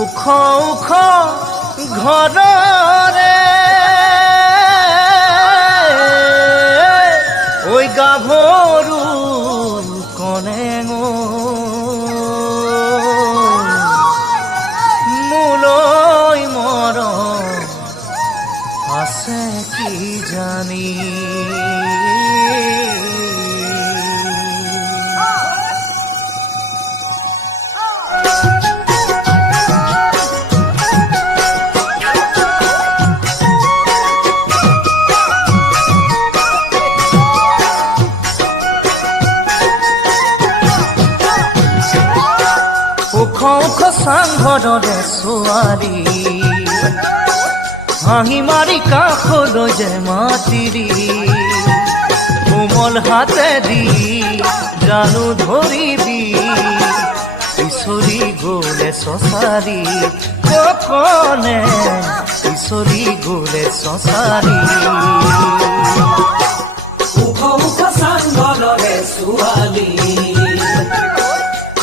ওখ ওখ ঘৰৰে ঐ গাভৰু কনে মোলৈ মৰম আছে কি জানি ওখ ওখ চাংঘৰৰে ছোৱালী হাঁহি মাৰি কাষলৈ যে মাতিৰি কোমল হাতেদি জানো ধৰিবি ইচৰি গলে চচাৰি কনে ইচৰি গলে চচাৰি ওখ ওখ চাংঘৰৰে ছোৱালী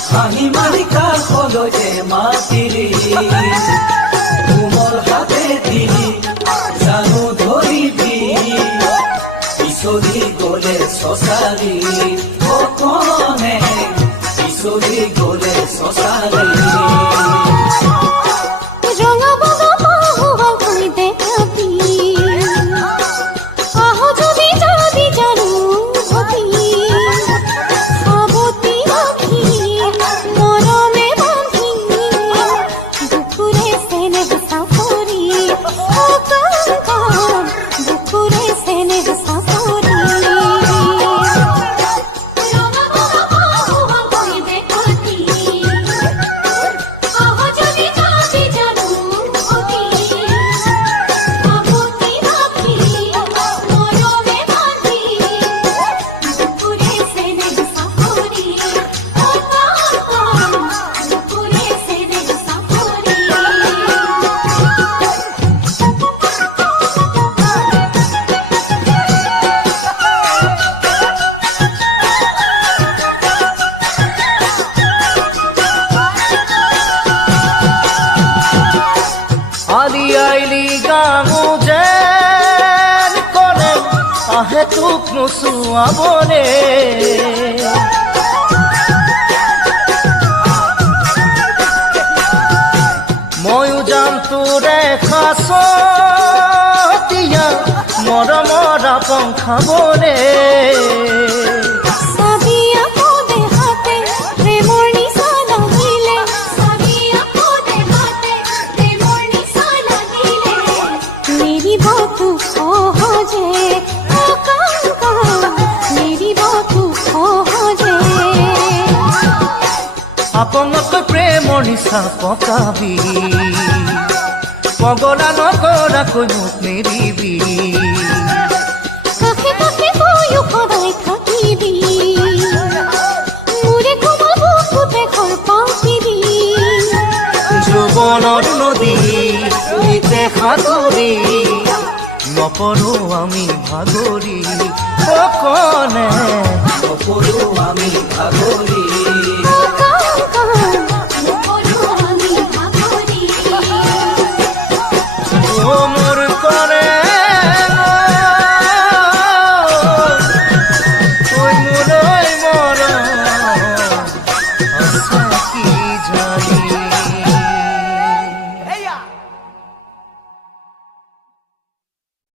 হাঁহি মাৰি কাষলৈ যে মাতিৰি কোমল হাতেদি জানো ধৰিবি ইচৰি গলে চচাৰি কনে ইচৰি গলে চচাৰি আলি গামো যেন কনে আহে তোক নোচোৱাবনে ময়ো যাম তোৰে খাচতীয়া মৰমৰ আপং খাবনে আপনকৈ প্ৰেমৰ নিচা পকাবি পগলা নকৰাকৈ মোক নেৰিবি কাষে কাষে তয়ো সদায় থাকিবি মোৰে কোমল বুকুতে ঘৰ পাতিবি যৌৱনৰ নদী নিতে সাঁতুৰি নপৰো আমি ভাগৰি কনে নপৰো আমি ভাগৰি ও